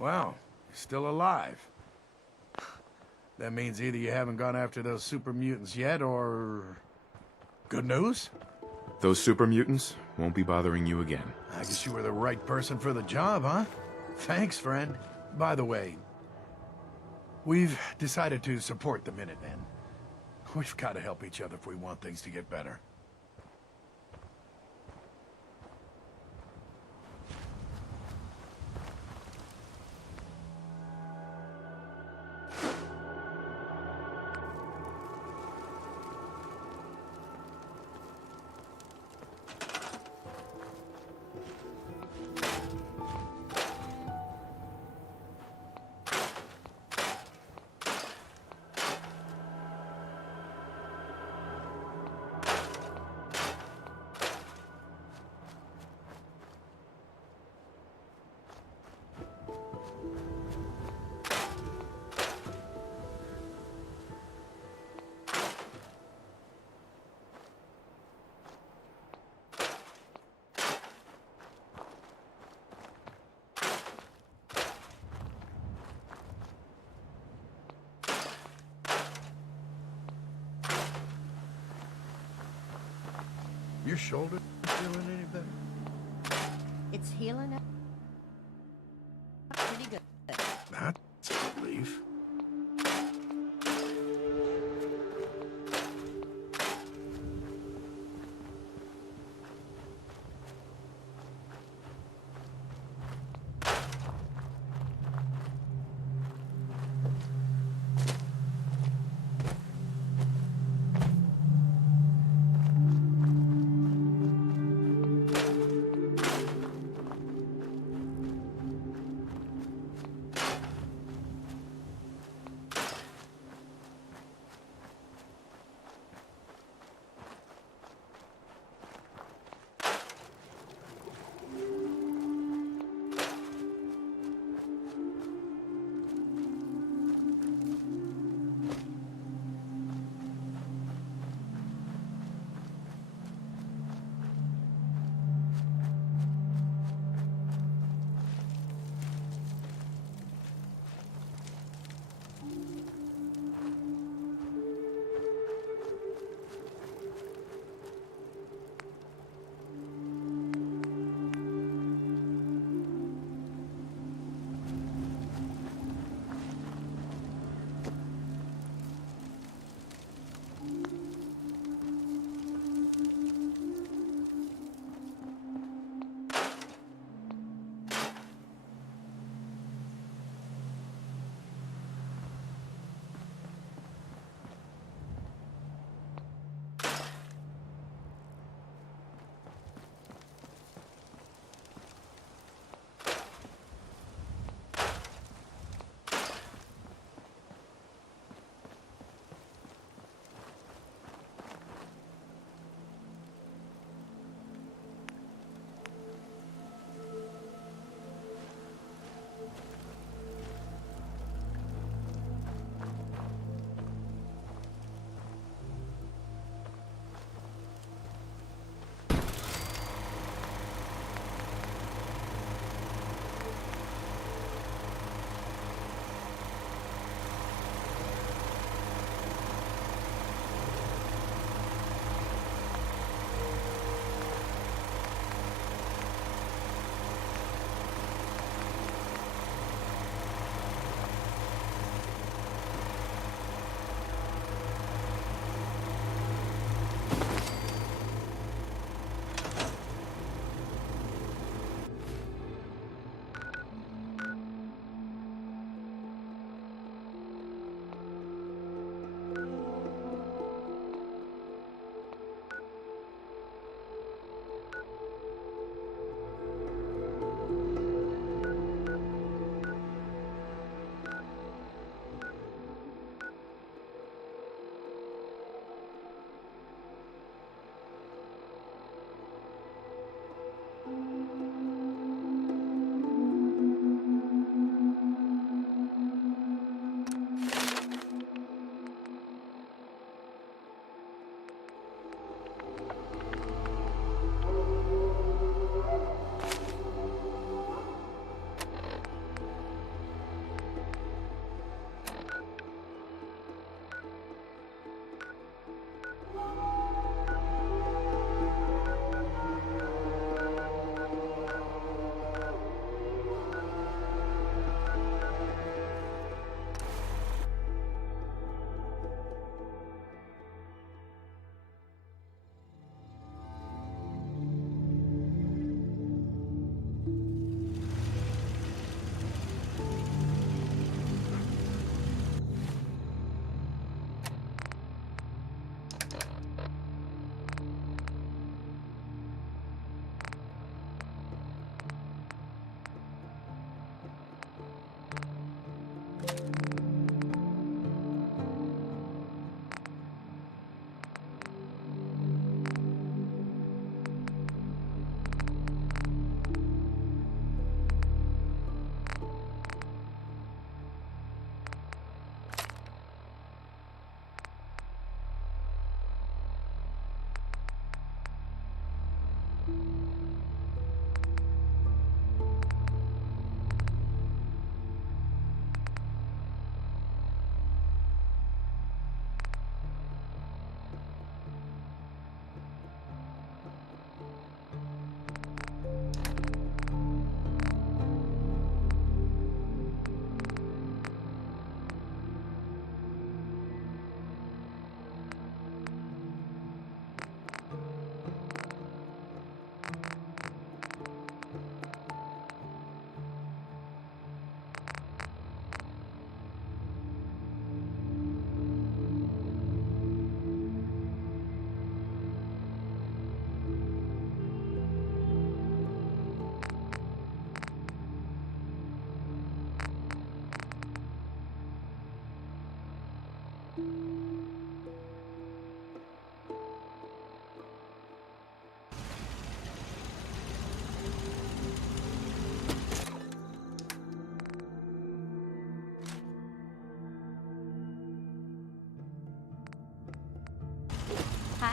Wow, you're still alive. That means either you haven't gone after those super mutants yet, or... Good news? Those super mutants won't be bothering you again. I guess you were the right person for the job, huh? Thanks, friend. By the way, we've decided to support the Minutemen. We've got to help each other if we want things to get better. Your shoulder feeling any better? It's healing up pretty good. That's a relief.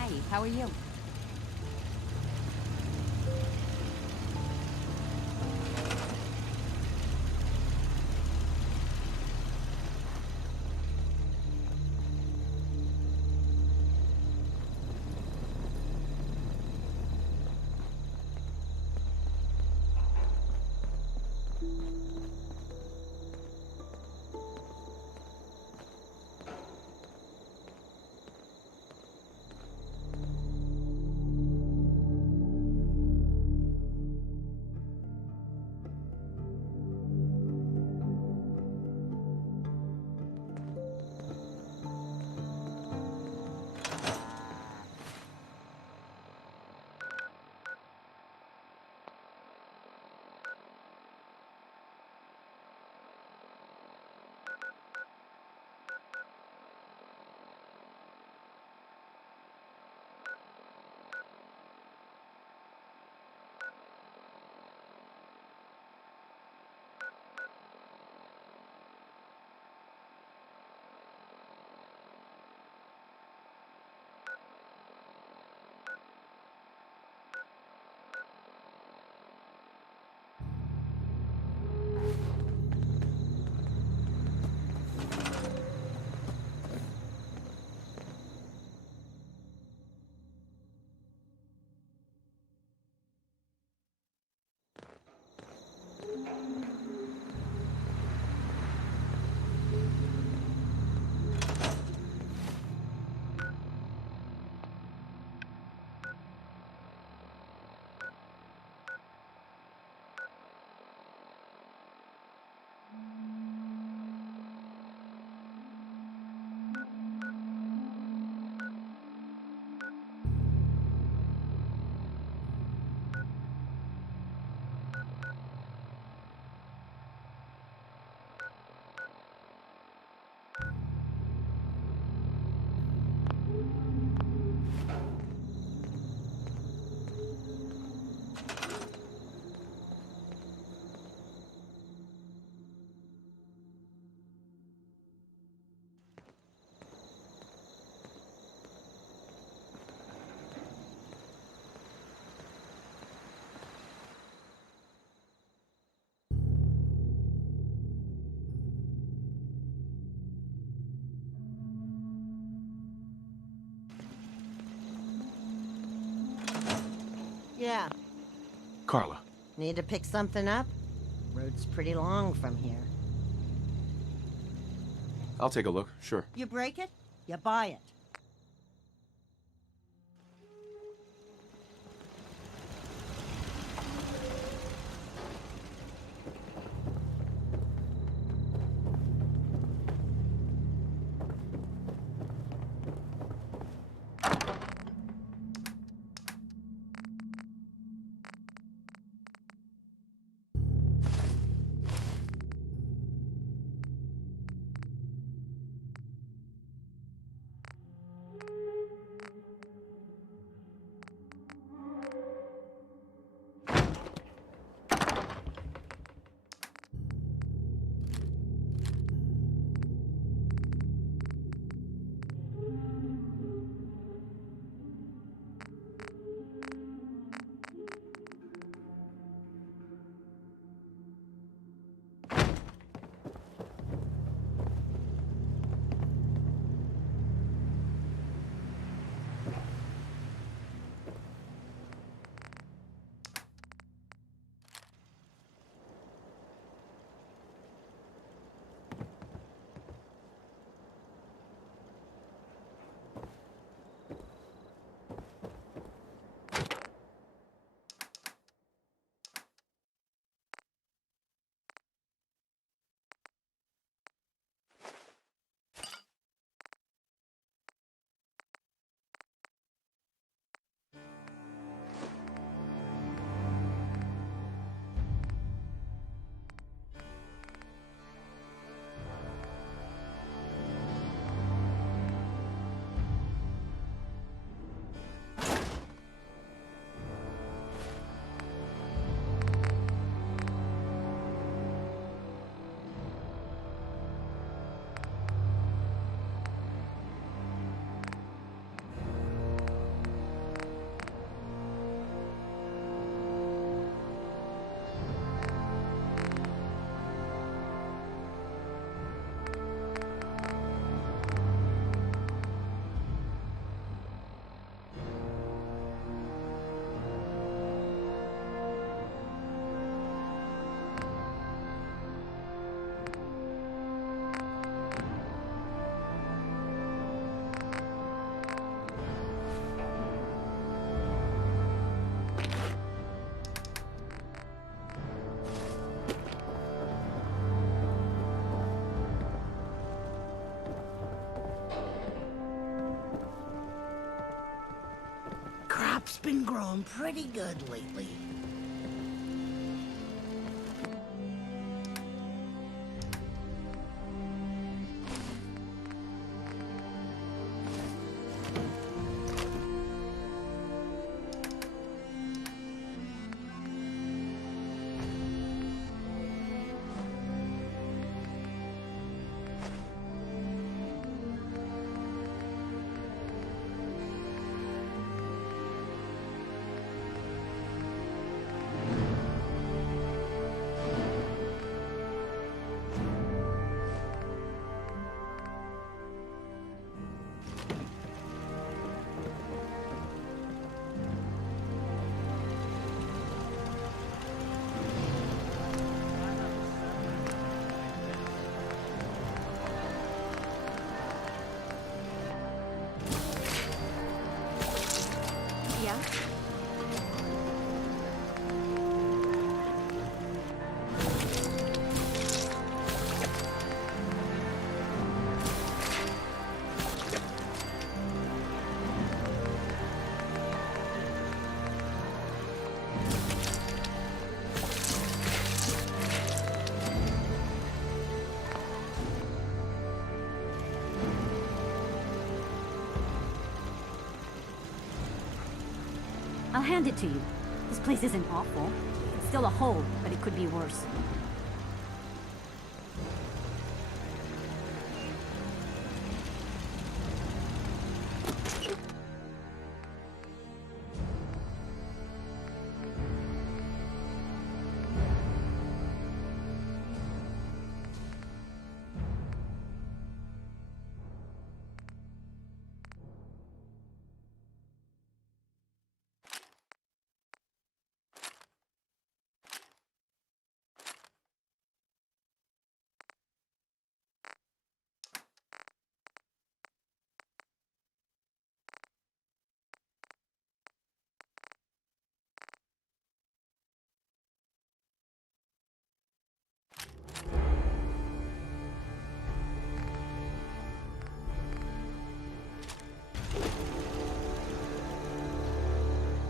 Hi, how are you? Yeah. Carla. Need to pick something up? Road's pretty long from here. I'll take a look, sure. You break it, you buy it. It's been growing pretty good lately. Yeah? I'll hand it to you. This place isn't awful. It's still a hole, but it could be worse.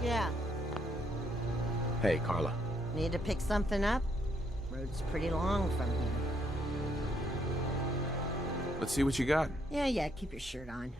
Yeah. Hey, Carla. Need to pick something up? Road's pretty long from here. Let's see what you got. Yeah, keep your shirt on.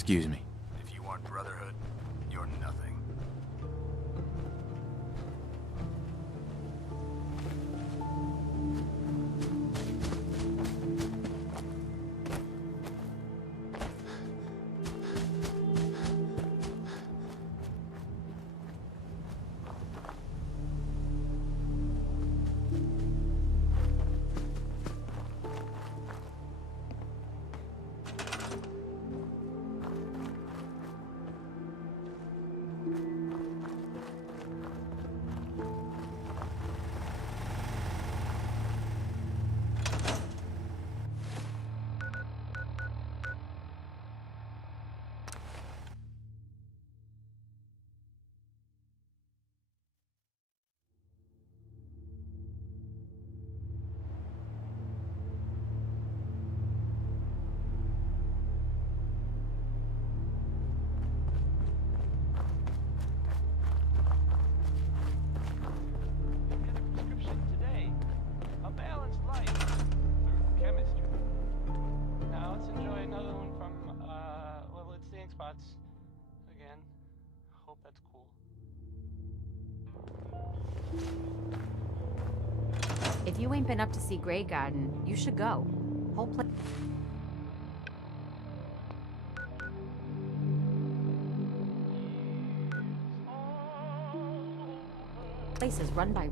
Excuse me. If you aren't Brotherhood, you're nothing. Again. Hope that's cool. If you ain't been up to see Grey Garden, you should go. Whole place is run by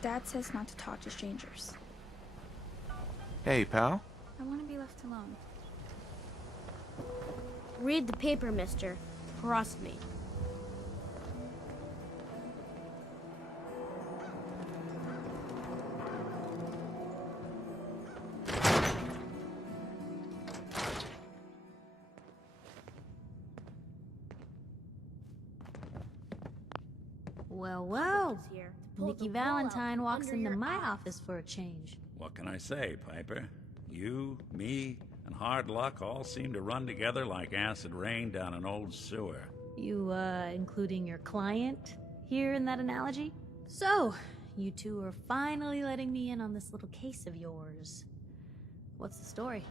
Dad says not to talk to strangers. Hey, pal. I want to be left alone. Read the paper, mister. Trust me. Well, well. Nikki Valentine walks into my office for a change. What can I say, Piper? You, me, and hard luck all seem to run together like acid rain down an old sewer. You, including your client here in that analogy? So, you two are finally letting me in on this little case of yours. What's the story?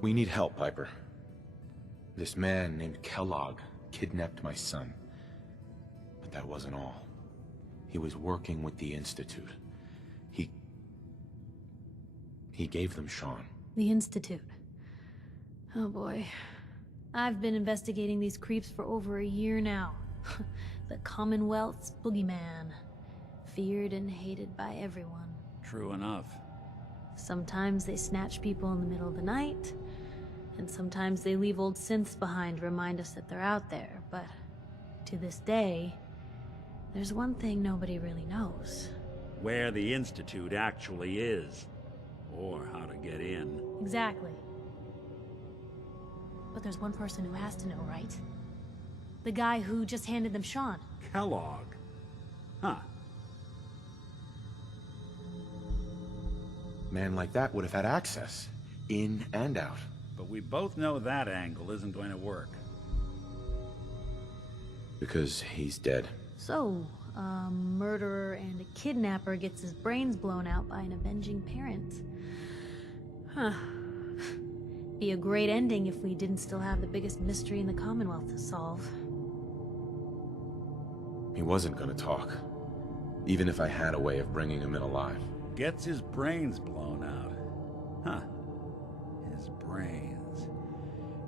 We need help, Piper. This man named Kellogg kidnapped my son. But that wasn't all. He was working with the Institute. He gave them Sean. The Institute. Oh boy. I've been investigating these creeps for over a year now. The Commonwealth's boogeyman. Feared and hated by everyone. True enough. Sometimes they snatch people in the middle of the night, and sometimes they leave old synths behind to remind us that they're out there, but to this day, there's one thing nobody really knows. Where the Institute actually is. Or how to get in. Exactly. But there's one person who has to know, right? The guy who just handed them Sean. Kellogg. Huh. Man like that would have had access, in and out. But we both know that angle isn't going to work. Because he's dead. So, a murderer and a kidnapper gets his brains blown out by an avenging parent. Huh. Be a great ending if we didn't still have the biggest mystery in the Commonwealth to solve. He wasn't gonna talk. Even if I had a way of bringing him in alive. Gets his brains blown out. Huh. His brains.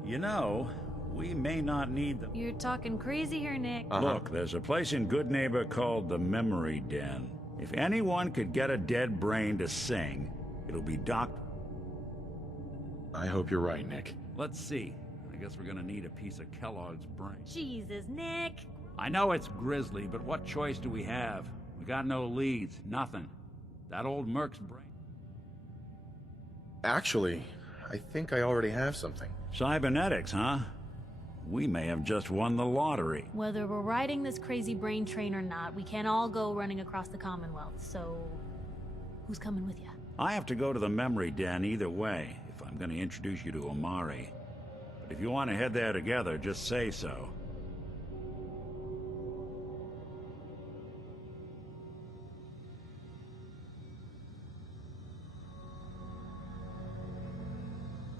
You know, we may not need them. You're talking crazy here, Nick. Look, there's a place in Good Neighbor called the Memory Den. If anyone could get a dead brain to sing, it'll be Doc... I hope you're right, Nick. Let's see. I guess we're gonna need a piece of Kellogg's brain. Jesus, Nick! I know it's grisly, but what choice do we have? We got no leads, nothing. That old Merc's brain... Actually, I think I already have something. Cybernetics, huh? We may have just won the lottery. Whether we're riding this crazy brain train or not, we can't all go running across the Commonwealth, so... who's coming with you? I have to go to the Memory Den either way, if I'm gonna introduce you to Amari. But if you want to head there together, just say so.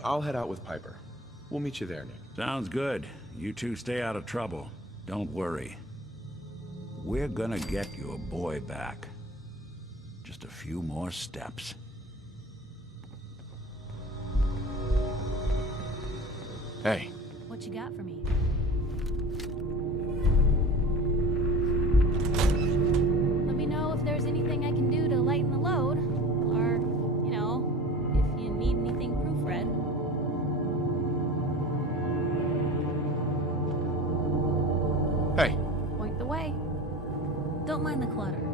I'll head out with Piper. We'll meet you there, Nick. Sounds good. You two stay out of trouble. Don't worry. We're gonna get your boy back. Just a few more steps. Hey. What you got for me? Let me know if there's anything I can do to lighten the load. Or, you know, if you need anything proofread. Hey. Point the way. Don't mind the clutter.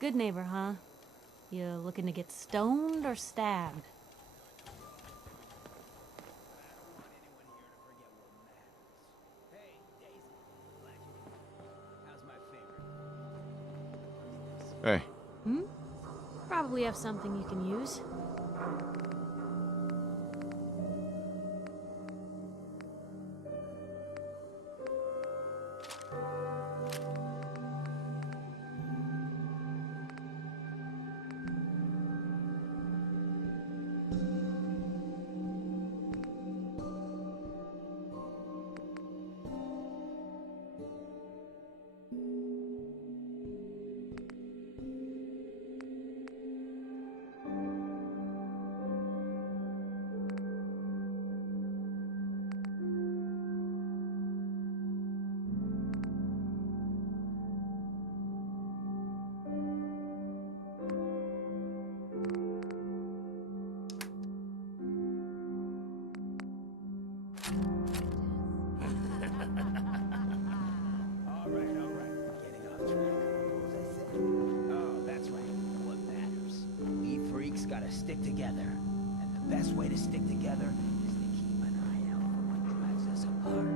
Good neighbor, huh? You looking to get stoned or stabbed? Hey. Probably have something you can use. Stick together. And the best way to stick together is to keep an eye out for what drives us apart.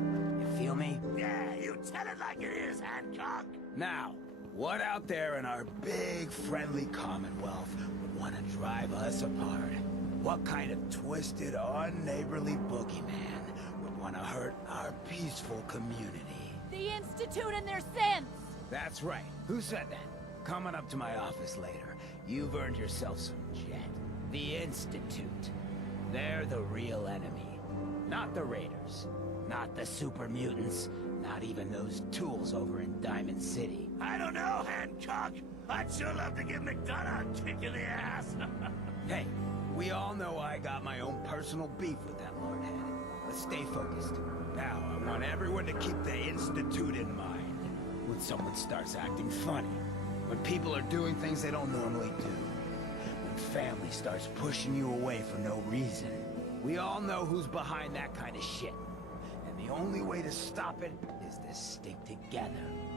You feel me? Yeah, you tell it like it is, Hancock! Now, what out there in our big, friendly Commonwealth would want to drive us apart? What kind of twisted, unneighborly boogeyman would want to hurt our peaceful community? The Institute and their sins! That's right. Who said that? Coming up to my office later. You've earned yourself some jet. The Institute. They're the real enemy. Not the Raiders. Not the super mutants. Not even those tools over in Diamond City. I don't know, Hancock. I'd sure love to give McDonough a kick in the ass. Hey, we all know I got my own personal beef with that lordhead. Let's stay focused. Now, I want everyone to keep the Institute in mind. When someone starts acting funny. When people are doing things they don't normally do. When family starts pushing you away for no reason. We all know who's behind that kind of shit. And the only way to stop it is to stick together.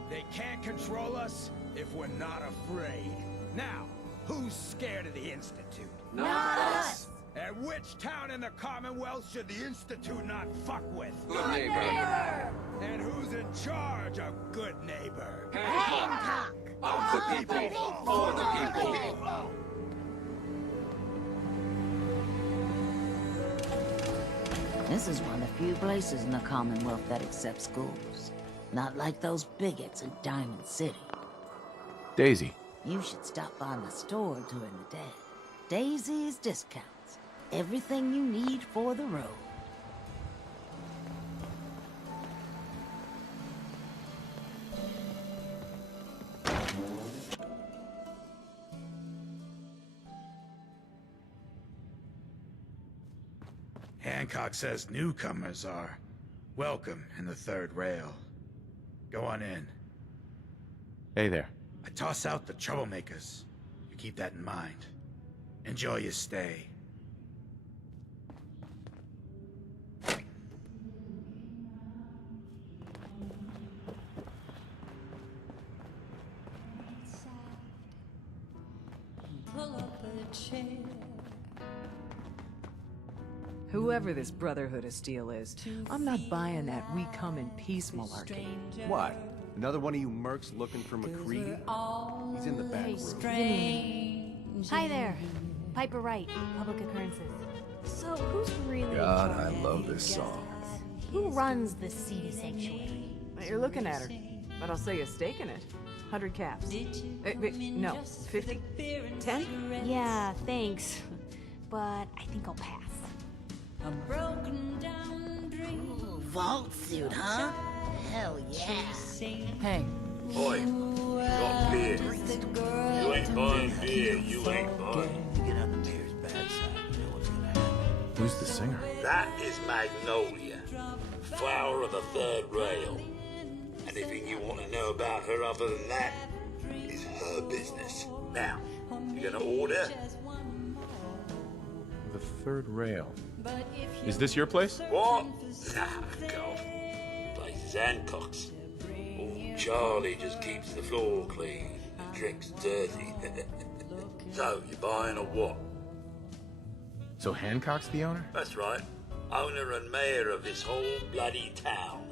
They can't control us if we're not afraid. Now, who's scared of the Institute? Not us! And which town in the Commonwealth should the Institute not fuck with? Good neighbor! And who's in charge of good neighbor? Hancock! Of the people, for the people! This is one of the few places in the Commonwealth that accepts schools. Not like those bigots in Diamond City. Daisy. You should stop by my store during the day. Daisy's Discounts. Everything you need for the road. Hancock says newcomers are welcome in the third rail. Go on in. Hey there. I toss out the troublemakers. You keep that in mind. Enjoy your stay. Pull up a chair. Whoever this Brotherhood of Steel is, I'm not buying that we come in peace malarkey. What? Another one of you mercs looking for McCready? He's in the back room. Hi there. Piper Wright, Public Occurrences. So, who's really God, I love this song. Who runs the seedy sanctuary? You're looking at her, but I'll say a stake in it. 100 caps. No, 50? 10? Yeah, thanks. But I think I'll pass. A broken down dream. Ooh, vault suit, huh? Hell yeah. Hey. Oi, you got beer. You ain't buying beer, you ain't buying. Get on the mayor's bad side, you know what's gonna happen. Who's the singer? That is Magnolia, flower of the third rail. Anything you want to know about her other than that is her business. Now, you gonna order? The third rail. Is this your place? What? Nah, golf. Place is Hancock's. Old Charlie just keeps the floor clean and drinks dirty. So, you buying or what? So Hancock's the owner? That's right. Owner and mayor of this whole bloody town.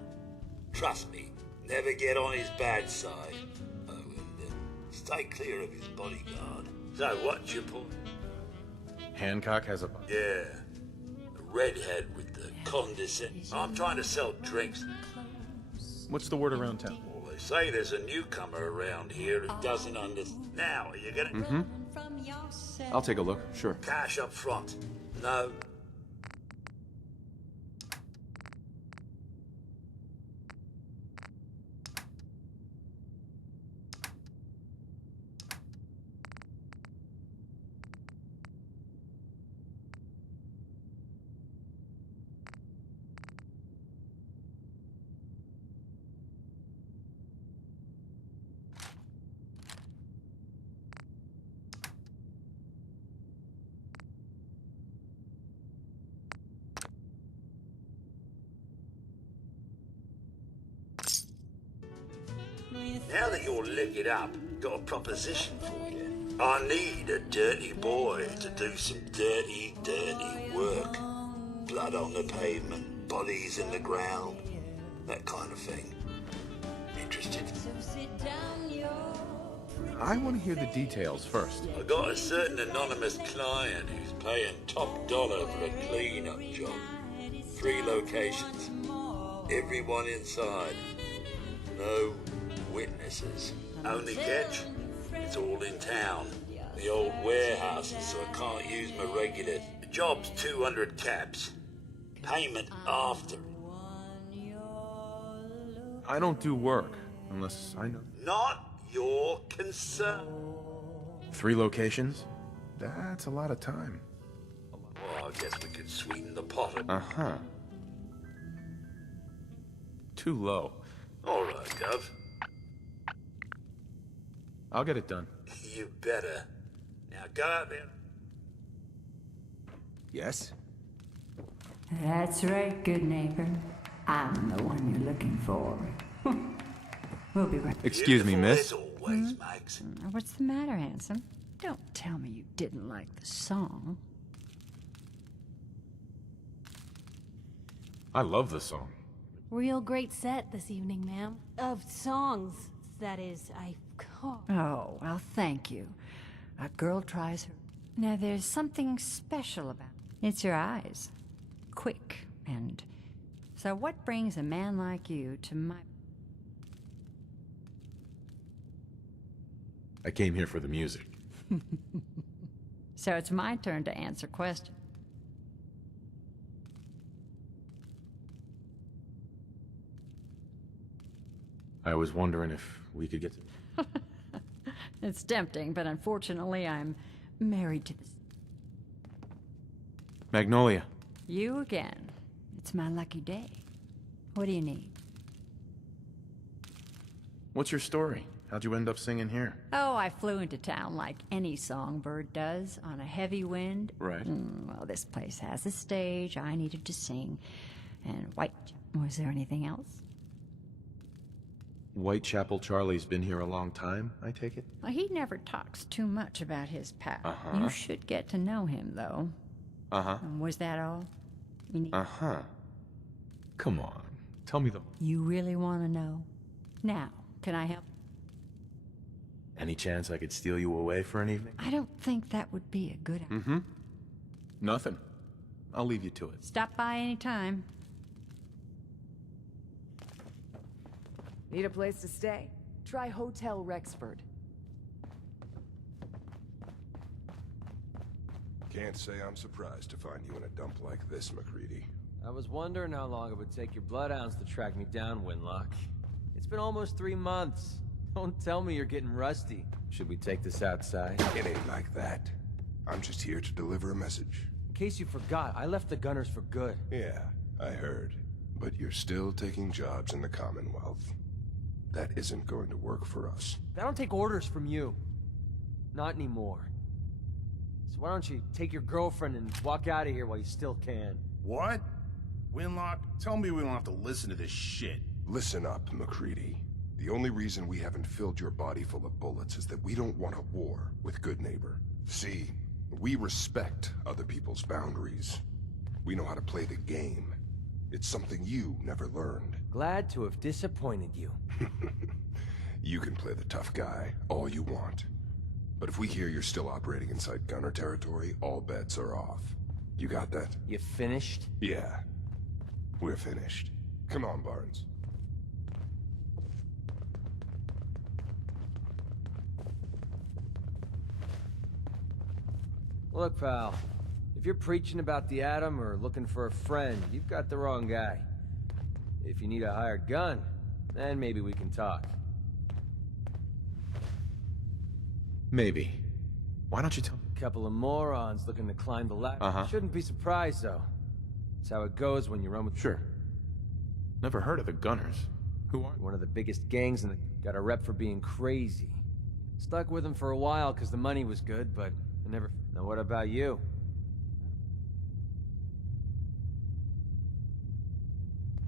Trust me, never get on his bad side. Oh, and Stay clear of his bodyguard. So what's your point? Hancock has a... Yeah. The redhead with the condescent... I'm trying to sell drinks. What's the word around town? Well, they say there's a newcomer around here who doesn't understand. Now, are you gonna... Mm-hmm. I'll take a look, sure. Cash up front. No. Now that you're licked up, got a proposition for you. I need a dirty boy to do some dirty, dirty work. Blood on the pavement, bodies in the ground, that kind of thing. Interested? I want to hear the details first. I got a certain anonymous client who's paying top dollar for a clean-up job. 3 locations. Everyone inside. No witnesses. Only catch? It's all in town. The old warehouses, so I can't use my regular. The job's 200 caps. Payment after. I don't do work unless I know. Not your concern. 3 locations? That's a lot of time. Well, I guess we could sweeten the pot. Uh-huh. Too low. All right, Gov. I'll get it done. You better. Now go out there. Yes? That's right, good neighbor. I'm the one you're looking for. We'll be right. Excuse me, miss. Always, Max. What's the matter, handsome? Don't tell me you didn't like the song. I love the song. Real great set this evening, ma'am. Of songs, that is. Oh, well, thank you. A girl tries her. Now, there's something special about it. It's your eyes. Quick, and... So what brings a man like you to my... I came here for the music. So it's my turn to answer questions. I was wondering if we could get... It's tempting, but unfortunately I'm married to this... Magnolia. You again. It's my lucky day. What do you need? What's your story? How'd you end up singing here? Oh, I flew into town like any songbird does, on a heavy wind. Right. Well, this place has a stage. I needed to sing. And White... Was there anything else? Whitechapel Charlie's been here a long time, I take it? Well, he never talks too much about his past. Uh-huh. You should get to know him, though. Uh-huh. Was that all? You need... Uh-huh. Come on. Tell me the... You really want to know? Now, can I help? Any chance I could steal you away for an evening? I don't think that would be a good idea. Mm-hmm. Nothing. I'll leave you to it. Stop by any time. Need a place to stay? Try Hotel Rexford. Can't say I'm surprised to find you in a dump like this, McCready. I was wondering how long it would take your bloodhounds to track me down, Winlock. It's been almost 3 months. Don't tell me you're getting rusty. Should we take this outside? It ain't like that. I'm just here to deliver a message. In case you forgot, I left the Gunners for good. Yeah, I heard. But you're still taking jobs in the Commonwealth. That isn't going to work for us. I don't take orders from you. Not anymore. So why don't you take your girlfriend and walk out of here while you still can? What? Winlock, tell me we don't have to listen to this shit. Listen up, McCready. The only reason we haven't filled your body full of bullets is that we don't want a war with Good Neighbor. See, we respect other people's boundaries. We know how to play the game. It's something you never learned. Glad to have disappointed you. You can play the tough guy all you want. But if we hear you're still operating inside gunner territory, all bets are off. You got that? You finished? Yeah. We're finished. Come on, Barnes. Look, pal. If you're preaching about the atom or looking for a friend, you've got the wrong guy. If you need a hired gun, then maybe we can talk. Maybe. Why don't you tell me? A couple of morons looking to climb the ladder. Uh-huh. Shouldn't be surprised, though. That's how it goes when you run with... Sure. Never heard of the Gunners. Who are... One of the biggest gangs in the... Got a rep for being crazy. Stuck with them for a while because the money was good, but I never... Now what about you?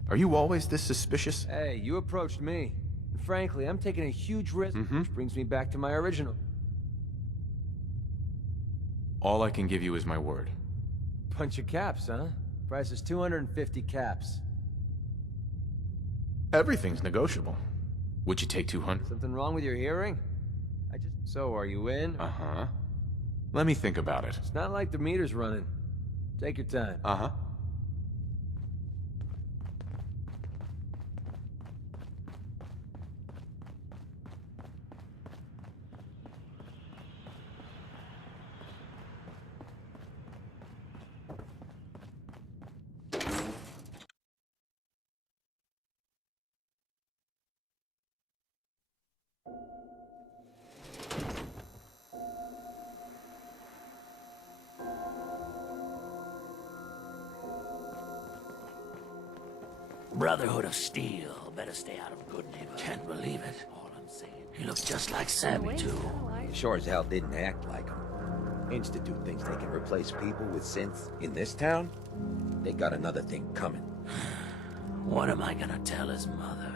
Are you always this suspicious? Hey, you approached me. And frankly, I'm taking a huge risk, which brings me back to my original. All I can give you is my word. Bunch of caps, huh? Price is 250 caps. Everything's negotiable. Would you take 200? Something wrong with your hearing? So, are you in? Uh-huh. Let me think about it. It's not like the meter's running. Take your time. Uh-huh. Brotherhood of Steel. Better stay out of Good Neighbor. Can't believe it. All I'm saying. He looks just like Sammy, too. Sure as hell didn't act like him. Institute thinks they can replace people with synths in this town? They got another thing coming. What am I gonna tell his mother?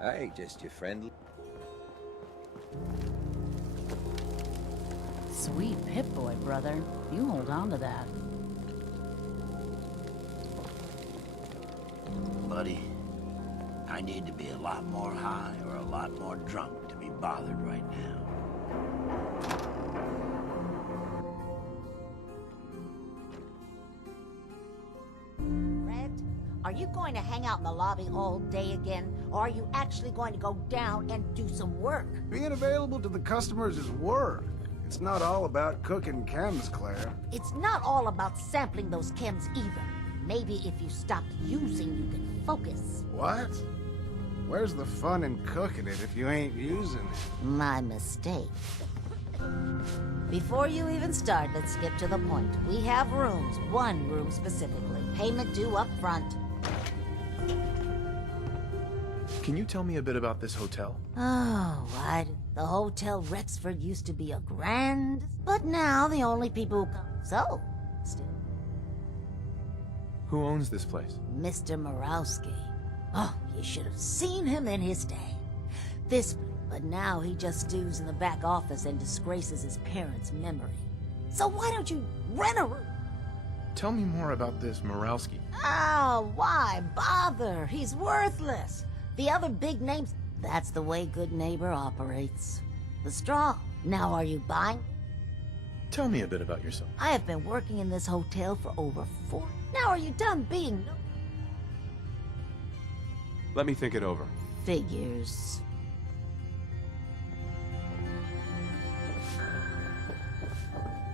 Hey, just your friend. Sweet Pip-Boy, brother. You hold on to that. Buddy, I need to be a lot more high or a lot more drunk to be bothered right now. Red, are you going to hang out in the lobby all day again? Or are you actually going to go down and do some work? Being available to the customers is work. It's not all about cooking chems, Claire. It's not all about sampling those chems either. Maybe if you stopped using, you can focus. What? Where's the fun in cooking it if you ain't using it? My mistake. Before you even start, let's skip to the point. We have rooms, one room specifically. Payment due up front. Can you tell me a bit about this hotel? Oh, why? The Hotel Rexford used to be a grand, but now the only people who come... So, still... Who owns this place? Mr. Morowski. Oh, you should have seen him in his day. But now he just stews in the back office and disgraces his parents' memory. So why don't you rent a room? Tell me more about this Morowski. Oh, why bother? He's worthless. The other big names, that's the way Good Neighbor operates. The strong. Now are you buying? Tell me a bit about yourself. I have been working in this hotel for over 4... Now are you done being... Let me think it over. Figures.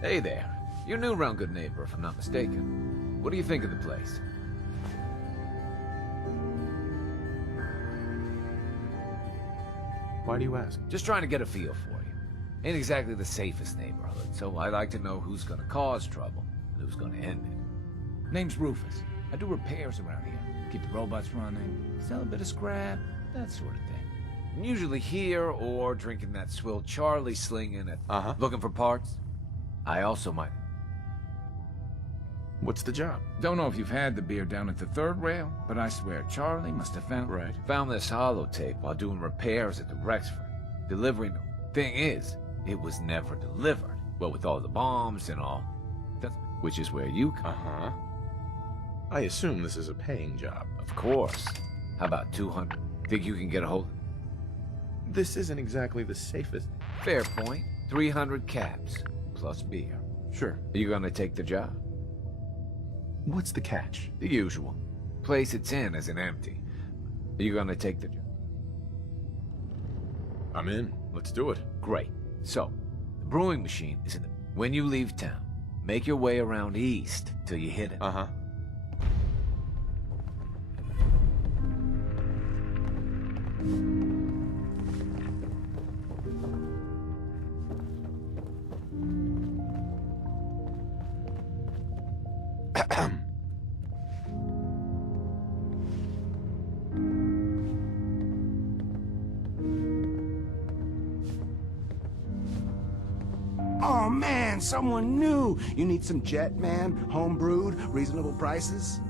Hey there. You're new around Good Neighbor, if I'm not mistaken. What do you think of the place? Why do you ask? Just trying to get a feel for you. Ain't exactly the safest neighborhood, so I like to know who's gonna cause trouble and who's gonna end it. Name's Rufus. I do repairs around here. Keep the robots running, sell a bit of scrap, that sort of thing. I'm usually here or drinking that swill Charlie slinging at looking for parts. I also might... What's the job? Don't know if you've had the beer down at the third rail, but I swear Charlie must have found... Right. Found this holotape while doing repairs at the Rexford. Delivering... Thing is, it was never delivered. Well, with all the bombs and all. Which is where you come. I assume this is a paying job. Of course. How about 200? Think you can get a hold? This isn't exactly the safest. Fair point. 300 caps, plus beer. Sure. Are you gonna take the job? What's the catch? The usual. Place it's in isn't empty. Are you gonna take the job? I'm in. Let's do it. Great. So, the brewing machine is in the... When you leave town, make your way around east till you hit it. Uh-huh. Oh man, someone new! You need some Jet, man? Home brewed, reasonable prices?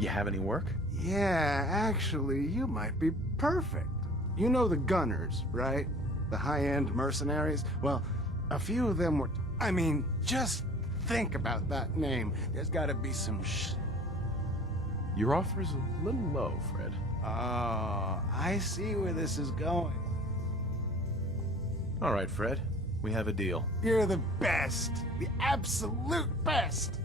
You have any work? Yeah, actually, you might be perfect. You know the Gunners, right? The high-end mercenaries? Well, a few of them were... I mean, just think about that name. There's gotta be some Your offer's a little low, Fred. Oh, I see where this is going. All right, Fred. We have a deal. You're the best. The absolute best.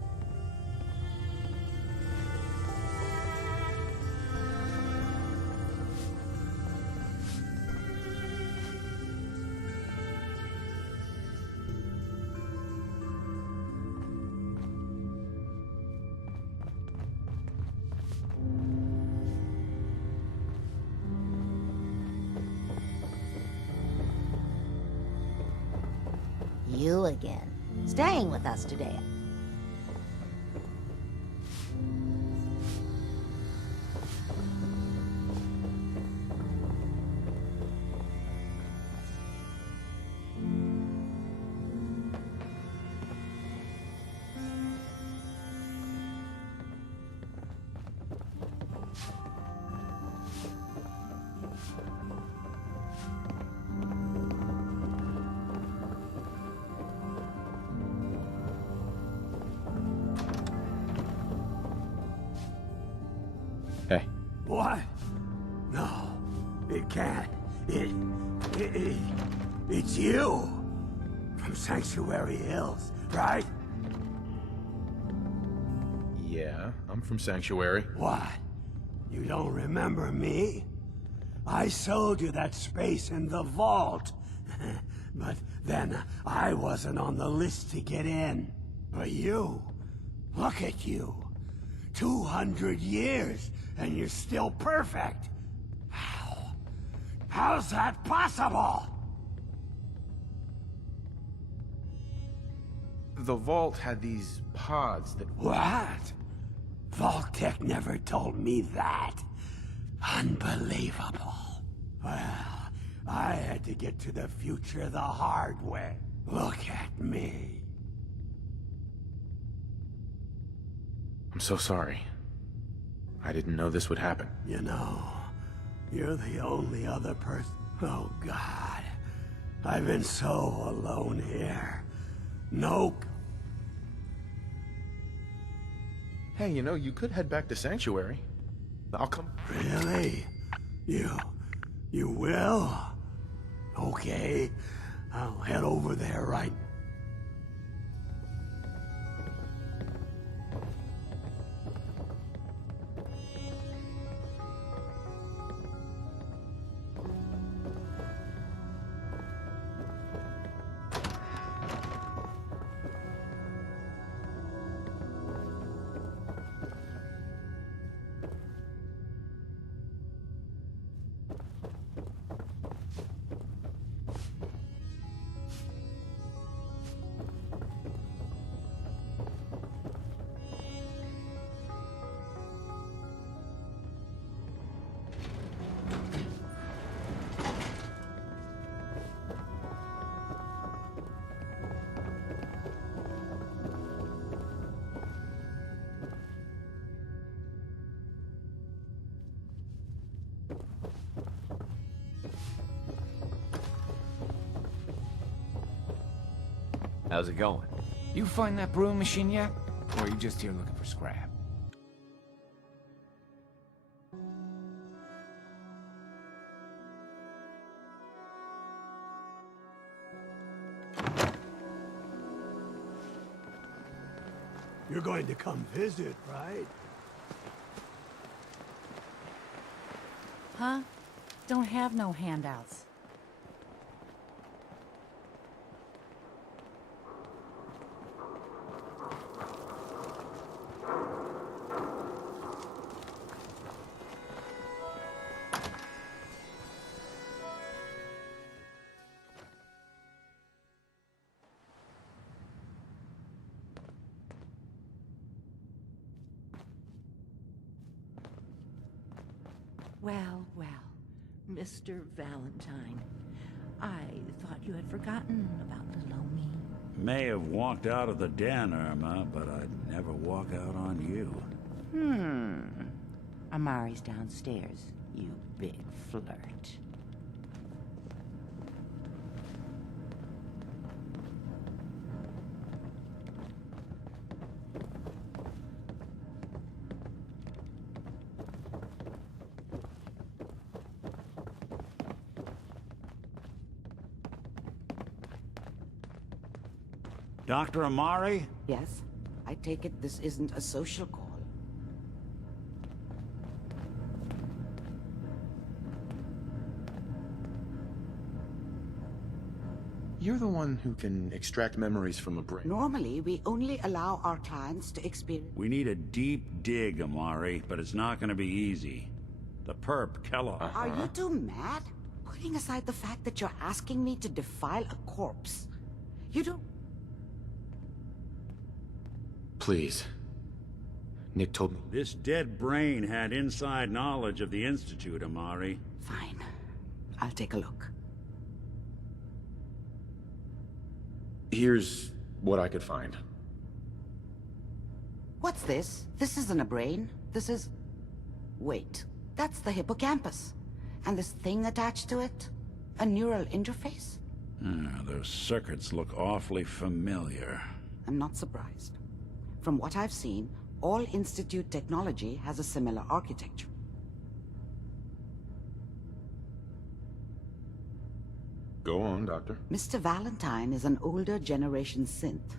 You again. Staying with us today. Hey. What? No, it can't. It's you. From Sanctuary Hills, right? Yeah, I'm from Sanctuary. What? You don't remember me? I sold you that space in the vault. But then I wasn't on the list to get in. But you, look at you. 200 years, and you're still perfect. How? How's that possible? The vault had these pods that... What? Vault-Tec never told me that. Unbelievable. Well, I had to get to the future the hard way. Look at me. I'm so sorry. I didn't know this would happen. You know, you're the only other person... Oh, God. I've been so alone here. No... Hey, you know, you could head back to Sanctuary. I'll come... Really? You will? Okay. I'll head over there right... How's it going? You find that brewing machine yet? Or are you just here looking for scrap? You're going to come visit, right? Huh? Don't have no handouts. Well, well, Mr. Valentine. I thought you had forgotten about little old me. May have walked out of the den, Irma, but I'd never walk out on you. Amari's downstairs, you big flirt. Dr. Amari? Yes? I take it this isn't a social call. You're the one who can extract memories from a brain. Normally, we only allow our clients to experience... We need a deep dig, Amari, but it's not gonna be easy. The perp, Kellogg. Are you two mad? Putting aside the fact that you're asking me to defile a corpse. You don't... Please. Nick told me. This dead brain had inside knowledge of the Institute, Amari. Fine. I'll take a look. Here's what I could find. What's this? This isn't a brain. This is... Wait. That's the hippocampus. And this thing attached to it? A neural interface? Those circuits look awfully familiar. I'm not surprised. From what I've seen, all Institute technology has a similar architecture. Go on, Doctor. Mr. Valentine is an older generation synth.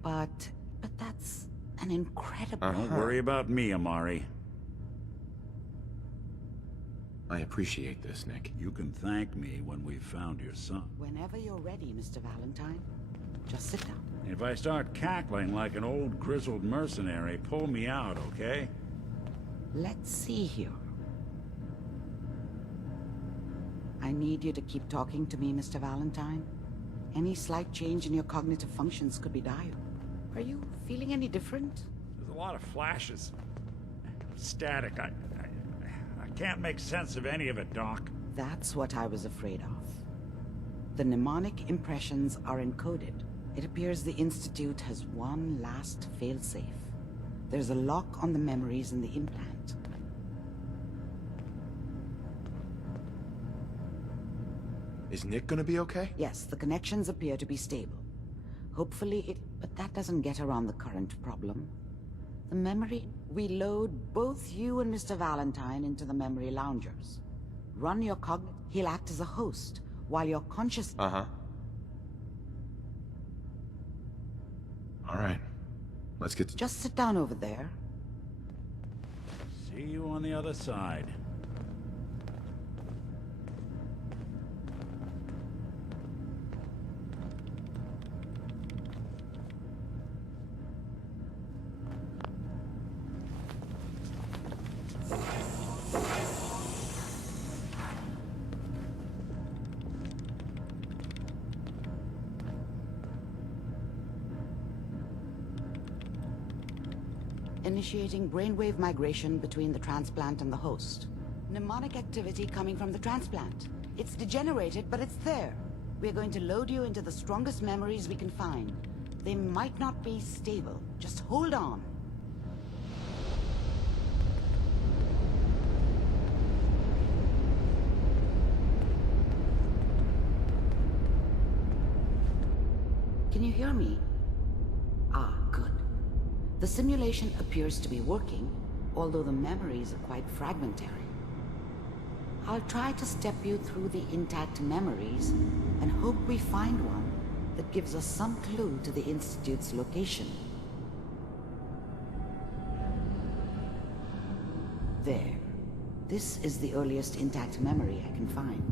But that's an incredible... Don't worry about me, Amari. I appreciate this, Nick. You can thank me when we've found your son. Whenever you're ready, Mr. Valentine. Just sit down. If I start cackling like an old grizzled mercenary, pull me out, okay? Let's see here. I need you to keep talking to me, Mr. Valentine. Any slight change in your cognitive functions could be dire. Are you feeling any different? There's a lot of flashes. Static. I can't make sense of any of it, Doc. That's what I was afraid of. The mnemonic impressions are encoded. It appears the Institute has one last failsafe. There's a lock on the memories in the implant. Is Nick gonna be okay? Yes, the connections appear to be stable. Hopefully it... But that doesn't get around the current problem. The memory... We load both you and Mr. Valentine into the memory loungers. Run your He'll act as a host, while your conscious... All right. Let's get to... Just sit down over there. See you on the other side. Initiating brainwave migration between the transplant and the host. Mnemonic activity coming from the transplant. It's degenerated, but it's there. We're going to load you into the strongest memories we can find. They might not be stable. Just hold on. Can you hear me? Ah, good. The simulation appears to be working, although the memories are quite fragmentary. I'll try to step you through the intact memories and hope we find one that gives us some clue to the Institute's location. This is the earliest intact memory I can find.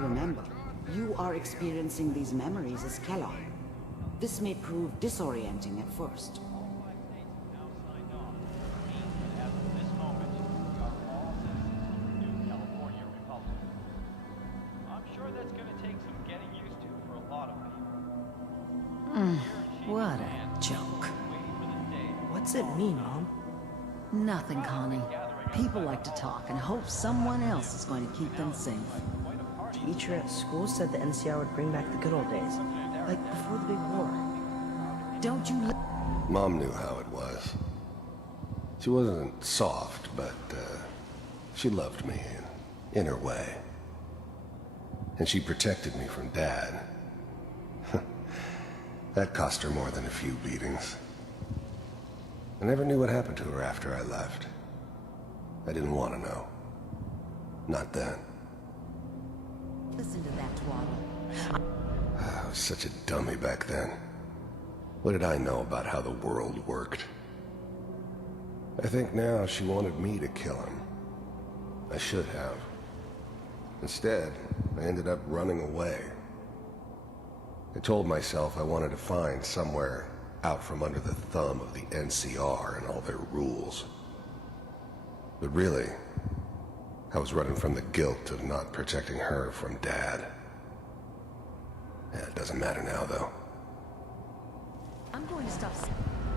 Remember, you are experiencing these memories as Kellogg. This may prove disorienting at first. What a joke. What's it mean, Mom? Nothing, Connie. People like to talk and hope someone else is going to keep them safe. Teacher at school said the NCR would bring back the good old days, like before the big war. Don't you Mom knew how it was. She wasn't soft, but she loved me in her way. And she protected me from Dad. That cost her more than a few beatings. I never knew what happened to her after I left. I didn't want to know. Not then. Listen to that twaddle. I was such a dummy back then. What did I know about how the world worked? I think now she wanted me to kill him. I should have. Instead, I ended up running away. I told myself I wanted to find somewhere out from under the thumb of the NCR and all their rules. But really, I was running from the guilt of not protecting her from Dad. Yeah, it doesn't matter now, though. I'm going to stop.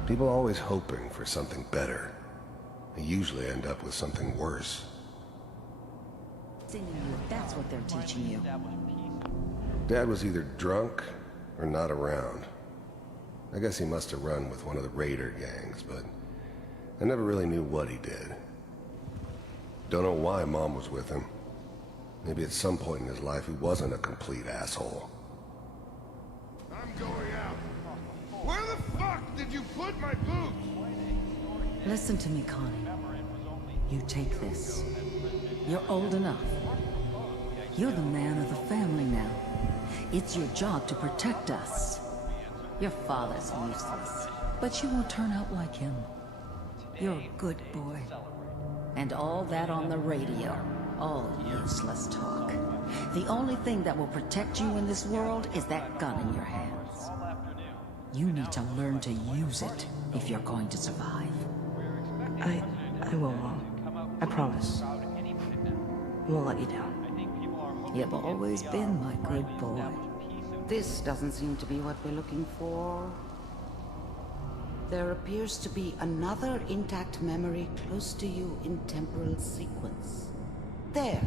People are always hoping for something better. They usually end up with something worse. Singing you, that's what they're teaching you. Dad was either drunk or not around. I guess he must have run with one of the raider gangs, but I never really knew what he did. Don't know why Mom was with him. Maybe at some point in his life he wasn't a complete asshole. I'm going out. Where the fuck did you put my boots? Listen to me, Connie. You take this. You're old enough. You're the man of the family now. It's your job to protect us. Your father's useless, but you won't turn out like him. You're a good boy. And all that on the radio, all useless talk. The only thing that will protect you in this world is that gun in your hands. You need to learn to use it if you're going to survive. I will, Mom. I promise. I won't let you down. You've always been my good boy. This doesn't seem to be what we're looking for. There appears to be another intact memory close to you in temporal sequence. There.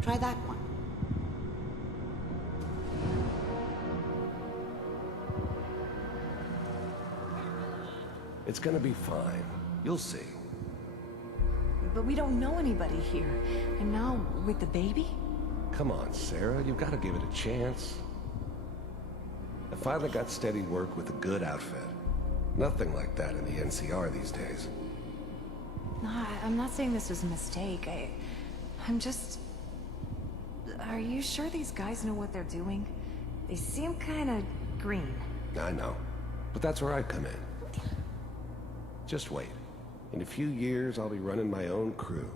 Try that one. It's gonna be fine. You'll see. But we don't know anybody here. And now, with the baby? Come on, Sarah. You've got to give it a chance. I finally got steady work with a good outfit. Nothing like that in the NCR these days. No, I'm not saying this was a mistake. I'm just... Are you sure these guys know what they're doing? They seem kind of green. I know. But that's where I come in. Just wait. In a few years, I'll be running my own crew.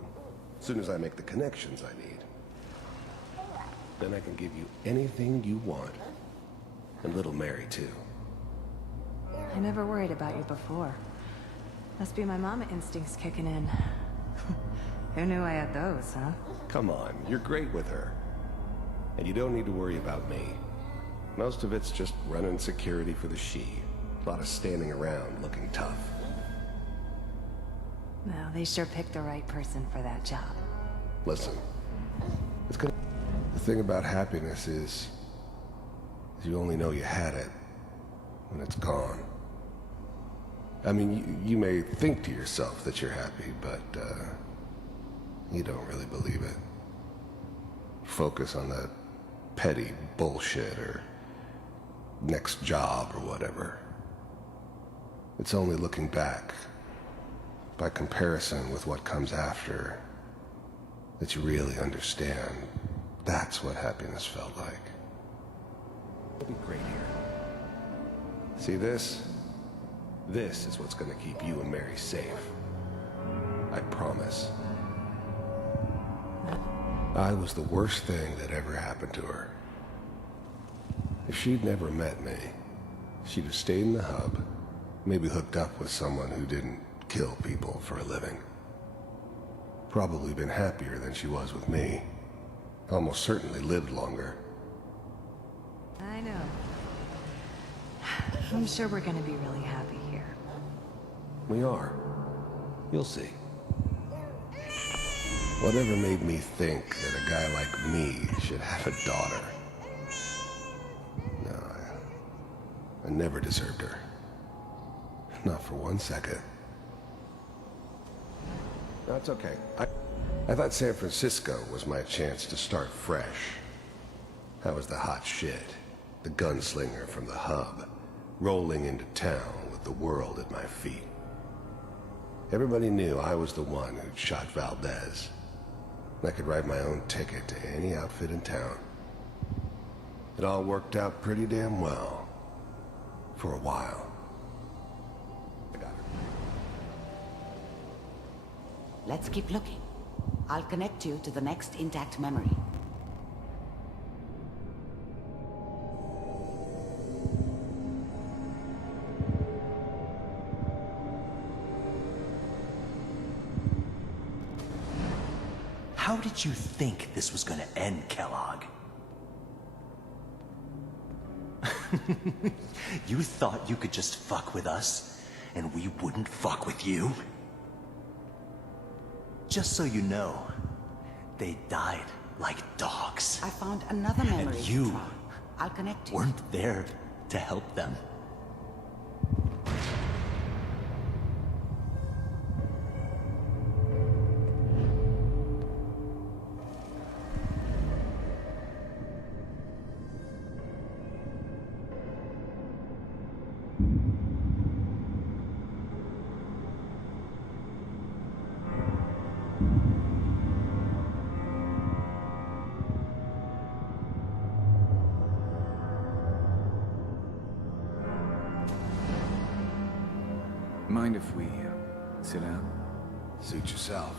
As soon as I make the connections I need. Then I can give you anything you want. And little Mary, too. I never worried about you before. Must be my mama instincts kicking in. Who knew I had those, huh? Come on, you're great with her. And you don't need to worry about me. Most of it's just running security for the she. A lot of standing around looking tough. Well, they sure picked the right person for that job. Listen, it's gonna... The thing about happiness is you only know you had it when it's gone. I mean, you may think to yourself that you're happy, but you don't really believe it. Focus on that petty bullshit or next job or whatever. It's only looking back, by comparison with what comes after, that you really understand That's what happiness felt like. It'll be great here. See this? This is what's gonna keep you and Mary safe. I promise. I was the worst thing that ever happened to her. If she'd never met me, she'd have stayed in the hub, maybe hooked up with someone who didn't kill people for a living. Probably been happier than she was with me. Almost certainly lived longer. I know. I'm sure we're gonna be really happy here. We are. You'll see. Whatever made me think that a guy like me should have a daughter? No, I never deserved her. Not for 1 second. That's okay. I thought San Francisco was my chance to start fresh. I was the hot shit, the gunslinger from the hub, rolling into town with the world at my feet. Everybody knew I was the one who'd shot Valdez. I could write my own ticket to any outfit in town. It all worked out pretty damn well. For a while. I got her. Let's keep looking. I'll connect you to the next intact memory. How did you think this was gonna end, Kellogg? You thought you could just fuck with us, and we wouldn't fuck with you? Just so you know, they died like dogs. I found another memory. And you I'll connect you. weren't there to help them. Mind if we sit down? Suit yourself.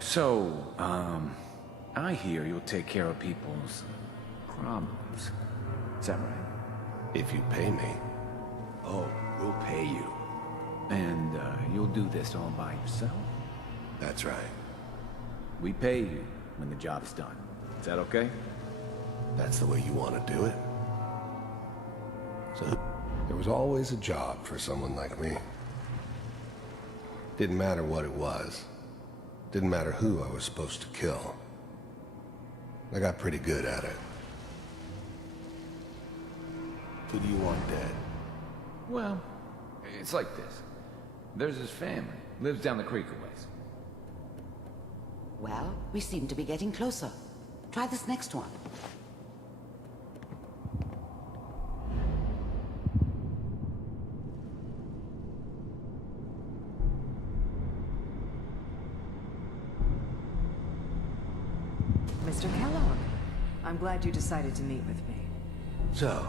So, I hear you'll take care of people's problems. Is that right? If you pay me. Oh, we'll pay you. And you'll do this all by yourself? That's right. We pay you when the job's done. Is that okay? That's the way you want to do it. So, there was always a job for someone like me. Didn't matter what it was. Didn't matter who I was supposed to kill. I got pretty good at it. Who do you want dead? Well, it's like this. There's his family. Lives down the creek a ways. Well, we seem to be getting closer. Try this next one. Mr. Kellogg, I'm glad you decided to meet with me. So,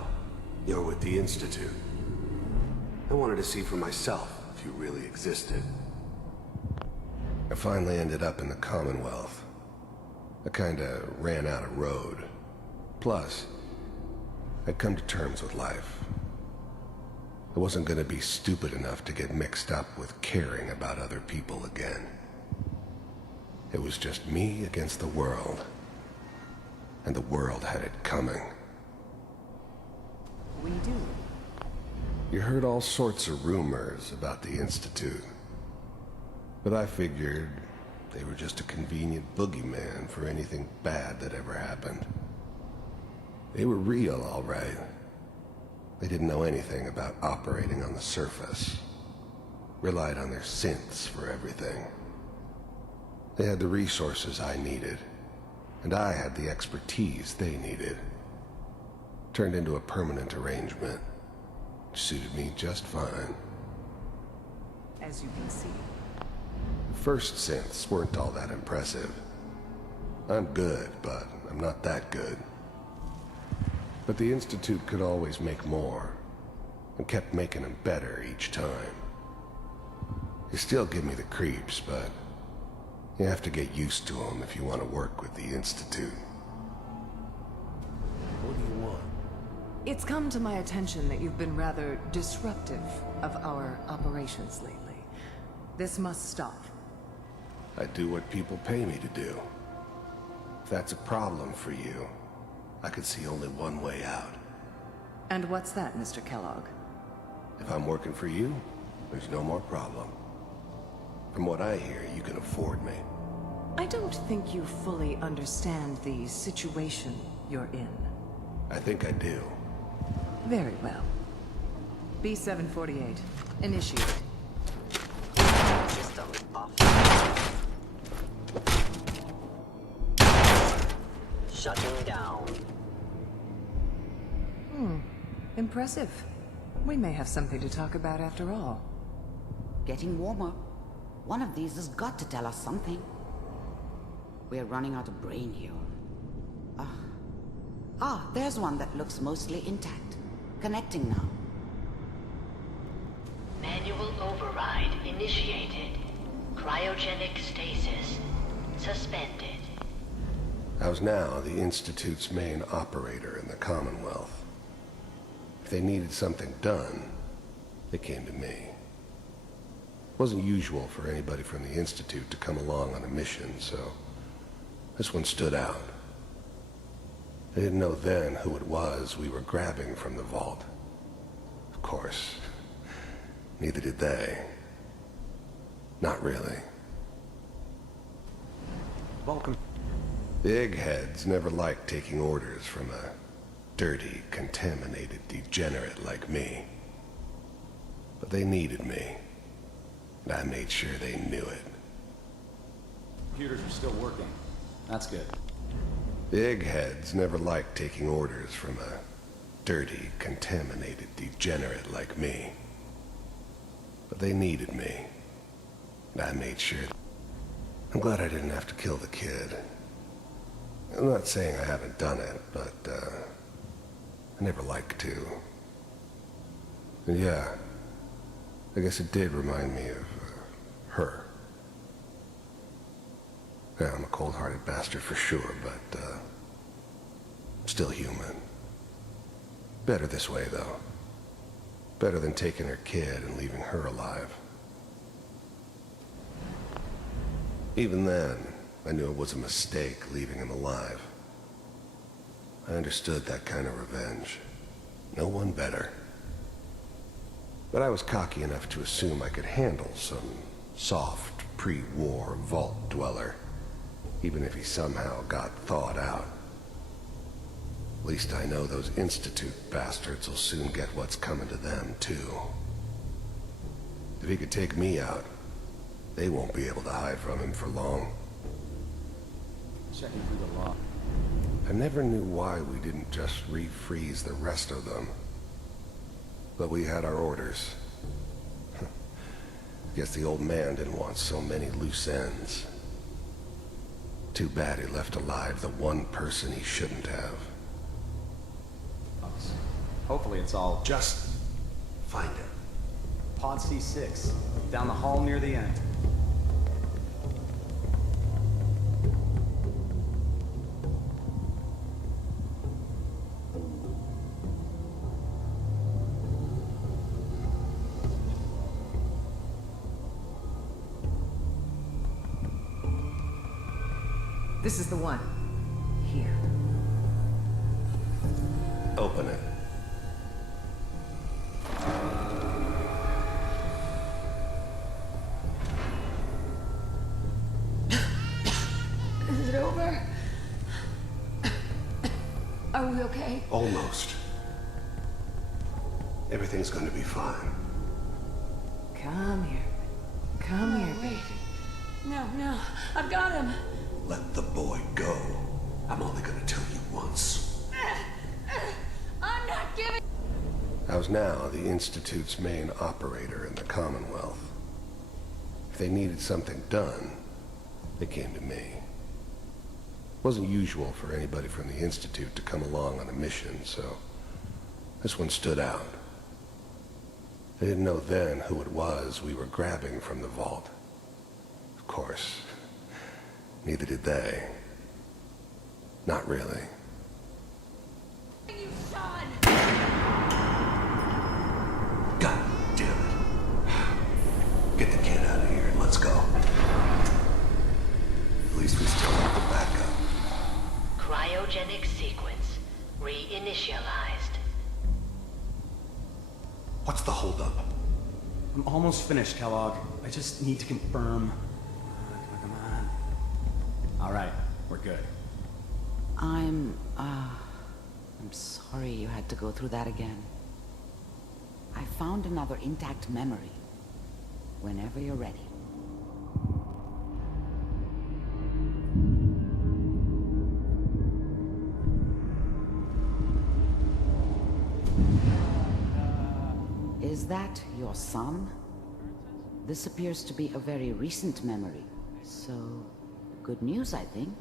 you're with the Institute. I wanted to see for myself if you really existed. I finally ended up in the Commonwealth. I kinda ran out of road. Plus, I'd come to terms with life. I wasn't gonna be stupid enough to get mixed up with caring about other people again. It was just me against the world. And the world had it coming. We do. You heard all sorts of rumors about the Institute. But I figured they were just a convenient boogeyman for anything bad that ever happened. They were real, all right. They didn't know anything about operating on the surface. Relied on their synths for everything. They had the resources I needed, and I had the expertise they needed. Turned into a permanent arrangement, which suited me just fine. as you can see. First synths weren't all that impressive. I'm good, but I'm not that good. But the Institute could always make more, and kept making them better each time. They still give me the creeps, but you have to get used to them if you want to work with the Institute. What do you want? It's come to my attention that you've been rather disruptive of our operations lately. This must stop. I do what people pay me to do. If that's a problem for you, I could see only one way out. And what's that, Mr. Kellogg? If I'm working for you, there's no more problem. From what I hear, you can afford me. I don't think you fully understand the situation you're in. I think I do. Very well. B-748, initiate. System off. Shutting down. Impressive. We may have something to talk about after all. Getting warmer. One of these has got to tell us something. We're running out of brain here. There's one that looks mostly intact. Connecting now. Manual override initiated. Cryogenic stasis suspended. I was now the Institute's main operator in the Commonwealth. If they needed something done, they came to me. It wasn't usual for anybody from the Institute to come along on a mission, so this one stood out. They didn't know then who it was we were grabbing from the vault. Of course, neither did they. Not really. Welcome. The eggheads never liked taking orders from a dirty, contaminated degenerate like me. But they needed me, and I made sure they knew it. Computers are still working. That's good. The eggheads never liked taking orders from a dirty, contaminated degenerate like me. But they needed me, and I made sure. I'm glad I didn't have to kill the kid. I'm not saying I haven't done it, but, I never like to. And yeah, I guess it did remind me of, her. Yeah, I'm a cold-hearted bastard for sure, but, still human. Better this way, though. Better than taking her kid and leaving her alive. Even then, I knew it was a mistake leaving him alive. I understood that kind of revenge. No one better. But I was cocky enough to assume I could handle some soft, pre-war vault dweller, even if he somehow got thawed out. At least I know those Institute bastards will soon get what's coming to them, too. If he could take me out, they won't be able to hide from him for long. Checking through the log. I never knew why we didn't just refreeze the rest of them. But we had our orders. Guess the old man didn't want so many loose ends. Too bad he left alive the one person he shouldn't have. Hopefully it's all... Just find it. Pod C6, down the hall near the end. This is the one. Here. Open it. Is it over? Are we okay? Almost. Everything's going to be fine. Come here. Come here, baby. No. I've got him. Let the boy go. I'm only gonna tell you once. I'm not giving... I was now the Institute's main operator in the Commonwealth. if they needed something done, they came to me. It wasn't usual for anybody from the Institute to come along on a mission, so this one stood out. They didn't know then who it was we were grabbing from the vault. Of course, neither did they. Not really. God damn it. Get the kid out of here and let's go. At least we still have the backup. Cryogenic sequence reinitialized. What's the holdup? I'm almost finished, Kellogg. I just need to confirm. Come on. All right, we're good. I'm sorry you had to go through that again. I found another intact memory. Whenever you're ready. Is that your son? This appears to be a very recent memory. So, good news, I think.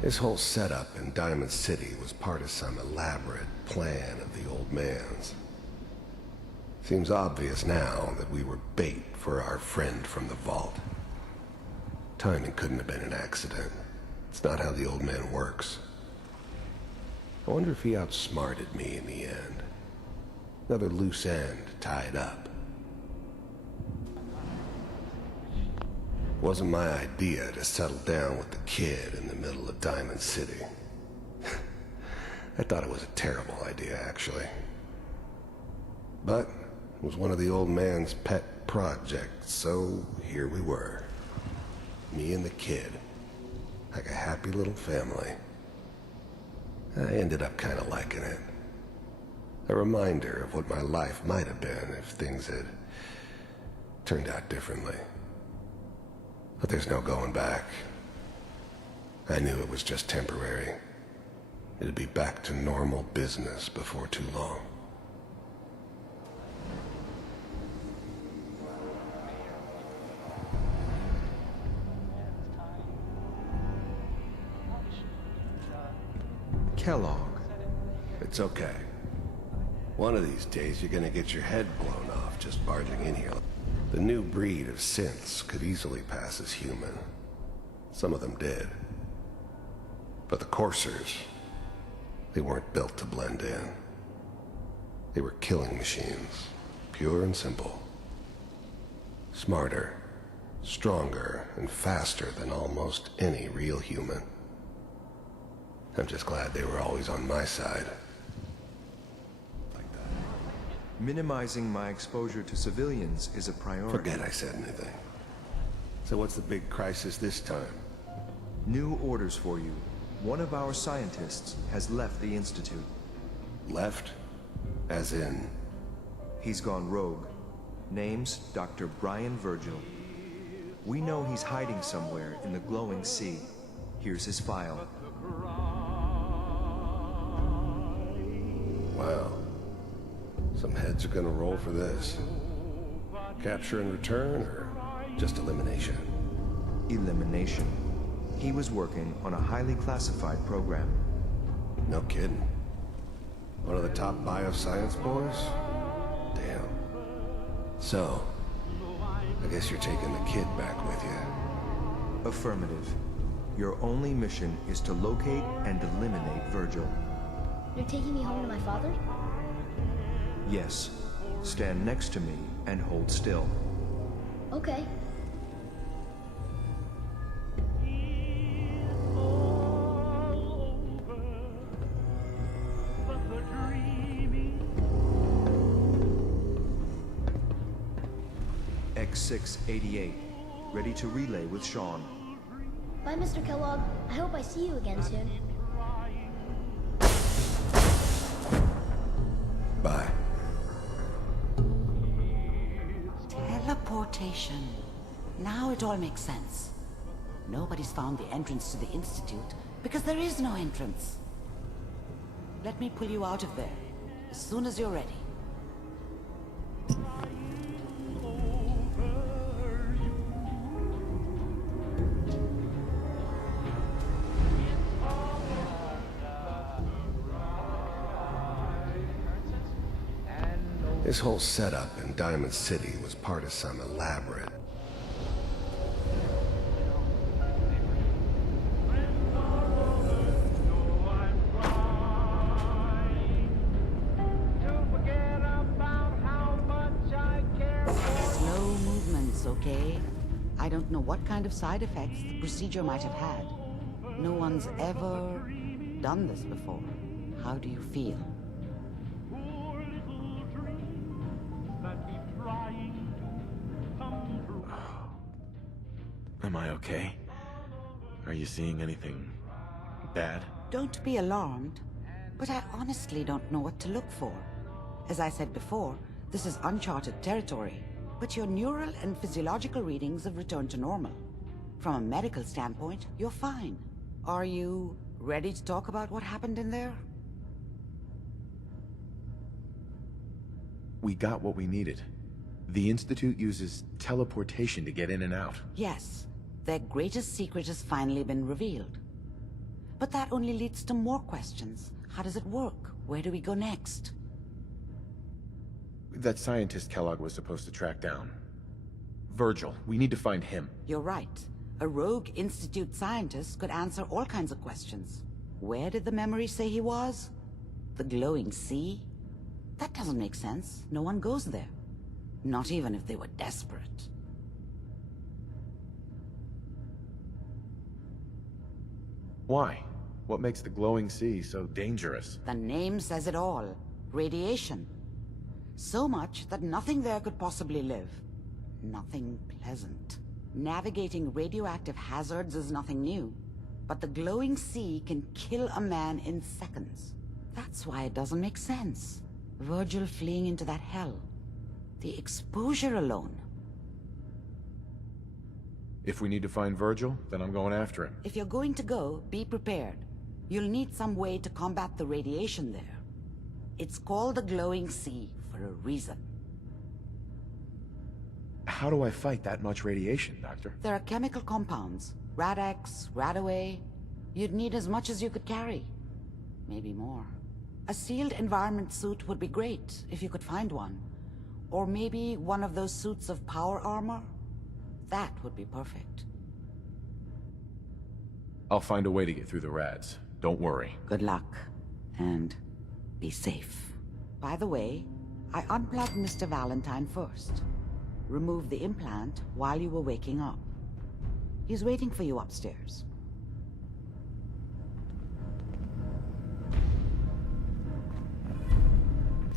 This whole setup in Diamond City was part of some elaborate plan of the old man's. Seems obvious now that we were bait for our friend from the vault. Timing couldn't have been an accident. It's not how the old man works. I wonder if he outsmarted me in the end. Another loose end tied up. It wasn't my idea to settle down with the kid in the middle of Diamond City. I thought it was a terrible idea, actually. But it was one of the old man's pet projects, so here we were. Me and the kid. Like a happy little family. I ended up kind of liking it. A reminder of what my life might have been if things had turned out differently. But there's no going back. I knew it was just temporary. It'd be back to normal business before too long. Kellogg. It's okay. One of these days you're gonna get your head blown off just barging in here. The new breed of synths could easily pass as human. Some of them did. But the coursers, they weren't built to blend in. They were killing machines, pure and simple. Smarter, stronger, and faster than almost any real human. I'm just glad they were always on my side. Minimizing my exposure to civilians is a priority. Forget I said anything. So what's the big crisis this time? New orders for you. One of our scientists has left the Institute. Left? As in? He's gone rogue. Name's Dr. Brian Virgil. We know he's hiding somewhere in the glowing sea. Here's his file. Wow. Some heads are gonna roll for this. Capture and return, or just elimination? Elimination. He was working on a highly classified program. No kidding. One of the top bioscience boys? Damn. So, I guess you're taking the kid back with you. Affirmative. Your only mission is to locate and eliminate Virgil. You're taking me home to my father? Yes. Stand next to me and hold still. Okay. X688. Ready to relay with Sean. Bye, Mr. Kellogg. I hope I see you again soon. Bye. Teleportation. Now it all makes sense. Nobody's found the entrance to the Institute because there is no entrance. Let me pull you out of there. as soon as you're ready. This whole setup in Diamond City was part of some elaborate... Slow movements, okay? I don't know what kind of side effects the procedure might have had. No one's ever done this before. How do you feel? Am I okay? Are you seeing anything bad? Don't be alarmed, but I honestly don't know what to look for. As I said before, this is uncharted territory, but your neural and physiological readings have returned to normal. From a medical standpoint, you're fine. Are you ready to talk about what happened in there? We got what we needed. The Institute uses teleportation to get in and out. Yes, their greatest secret has finally been revealed. But that only leads to more questions. How does it work? Where do we go next? That scientist Kellogg was supposed to track down. Virgil, we need to find him. You're right. A rogue Institute scientist could answer all kinds of questions. Where did the memory say he was? The glowing sea? That doesn't make sense. No one goes there. Not even if they were desperate. Why? What makes the glowing sea so dangerous? The name says it all. Radiation. So much that nothing there could possibly live. Nothing pleasant. Navigating radioactive hazards is nothing new. But the glowing sea can kill a man in seconds. That's why it doesn't make sense. Virgil fleeing into that hell. The exposure alone. If we need to find Virgil, then I'm going after him. If you're going to go, be prepared. You'll need some way to combat the radiation there. It's called the glowing sea for a reason. How do I fight that much radiation, Doctor? There are chemical compounds. Rad-X, Radaway. You'd need as much as you could carry. Maybe more. A sealed environment suit would be great, if you could find one. Or maybe one of those suits of power armor? That would be perfect. I'll find a way to get through the rads. Don't worry. Good luck. And be safe. By the way, I unplugged Mr. Valentine first. Removed the implant while you were waking up. He's waiting for you upstairs.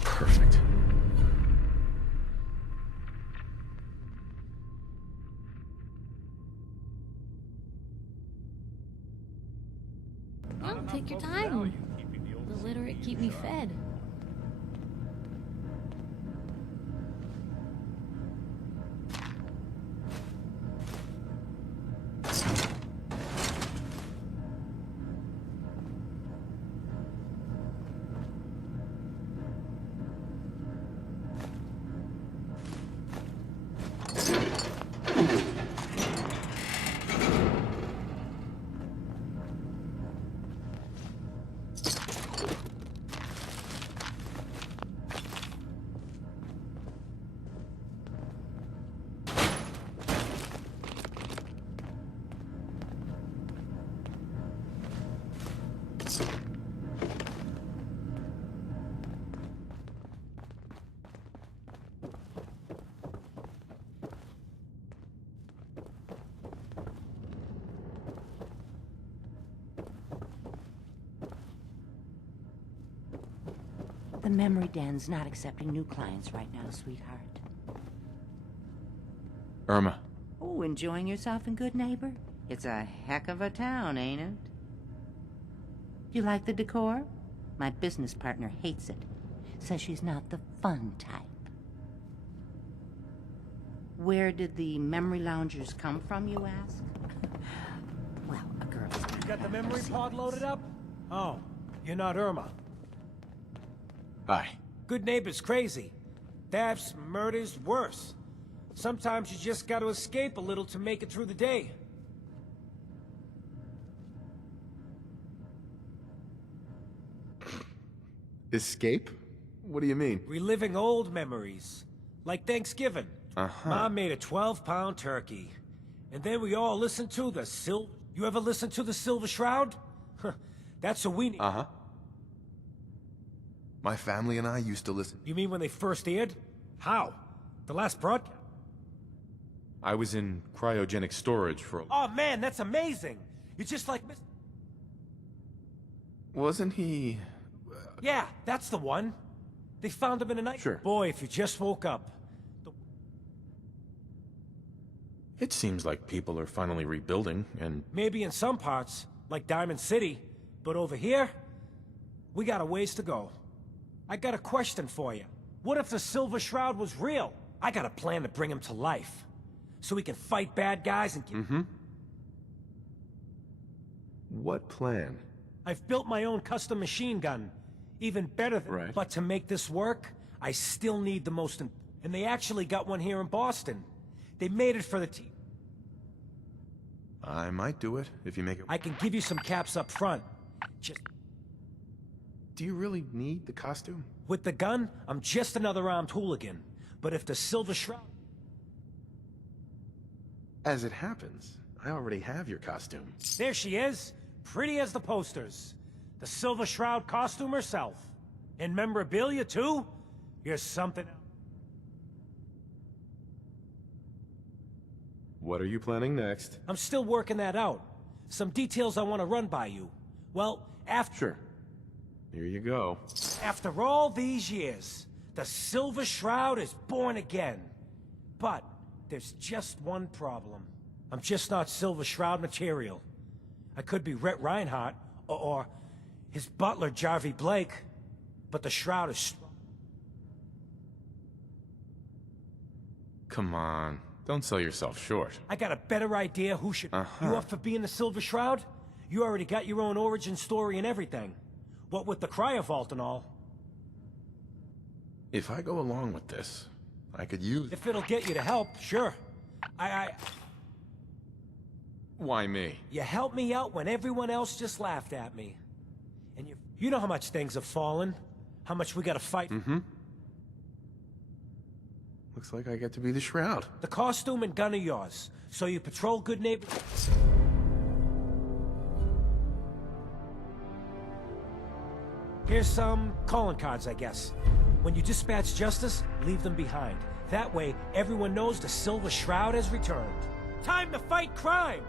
Perfect. No, take your time. The literate keep me fed. The memory den's not accepting new clients right now, sweetheart. Irma. Oh, enjoying yourself in Good Neighbor? It's a heck of a town, ain't it? You like the decor? My business partner hates it. Says she's not the fun type. Where did the memory loungers come from, you ask? Well, a girl's got You got the memory pod loaded up? Oh, you're not Irma. Hi. Good neighbor's crazy. Thefts, murders, worse. Sometimes you just gotta escape a little to make it through the day. Escape? What do you mean? Reliving old memories. Like Thanksgiving. Mom made a 12-pound turkey. And then we all listened to the You ever listen to the Silver Shroud? That's what we need. My family and I used to listen. You mean when they first aired? How? The last broadcast? I was in cryogenic storage for Oh man, that's amazing! You're just like Mr. Wasn't he... Yeah, that's the one. They found him in a night. Sure. Boy, if you just woke up. It seems like people are finally rebuilding, and... Maybe in some parts, like Diamond City. But over here, we got a ways to go. I got a question for you. What if the Silver Shroud was real? I got a plan to bring him to life. So we can fight bad guys and get... What plan? I've built my own custom machine gun. Even better than... Right. But to make this work, I still need the most... And they actually got one here in Boston. They made it for the team. I might do it, if you make it... I can give you some caps up front. Just... Do you really need the costume? With the gun, I'm just another armed hooligan. But if the Silver Shroud... As it happens, I already have your costume. There she is, pretty as the posters. The Silver Shroud costume herself. And memorabilia, too? You're something else. What are you planning next? I'm still working that out. Some details I want to run by you. Well, after... Sure. Here you go. After all these years, the Silver Shroud is born again. But there's just one problem. I'm just not Silver Shroud material. I could be Rhett Reinhardt, or his butler, Jarvie Blake. But the Shroud is... Come on. Don't sell yourself short. I got a better idea who should... You up for being the Silver Shroud? You already got your own origin story and everything. What with the cryo vault and all. If I go along with this, I could use... If it'll get you to help, sure. Why me? You helped me out when everyone else just laughed at me. And you know how much things have fallen. How much we gotta fight. Looks like I get to be the Shroud. The costume and gun are yours. So you patrol good neighbor... Here's some calling cards, I guess. When you dispatch justice, leave them behind. That way, everyone knows the Silver Shroud has returned. Time to fight crime!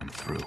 I'm through.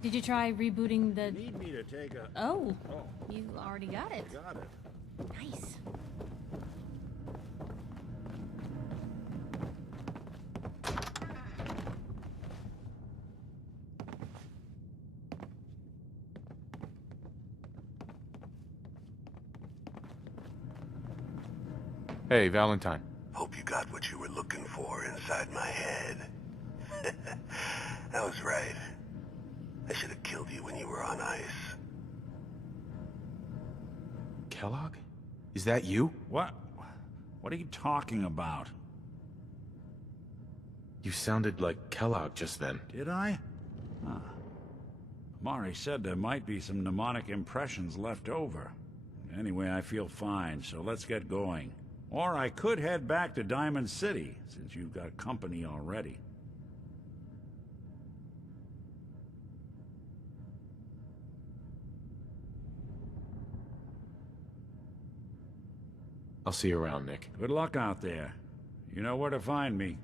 Did you try rebooting the... Need me to take a... Oh, you already got it. Got it. Nice. Hey, Valentine. Hope you got what you were looking for inside my head. I was right. I should have killed you when you were on ice. Kellogg? Is that you? What? What are you talking about? You sounded like Kellogg just then. Did I? Huh. Mari said there might be some mnemonic impressions left over. Anyway, I feel fine, so let's get going. Or I could head back to Diamond City, since you've got company already. I'll see you around, Nick. Good luck out there. You know where to find me.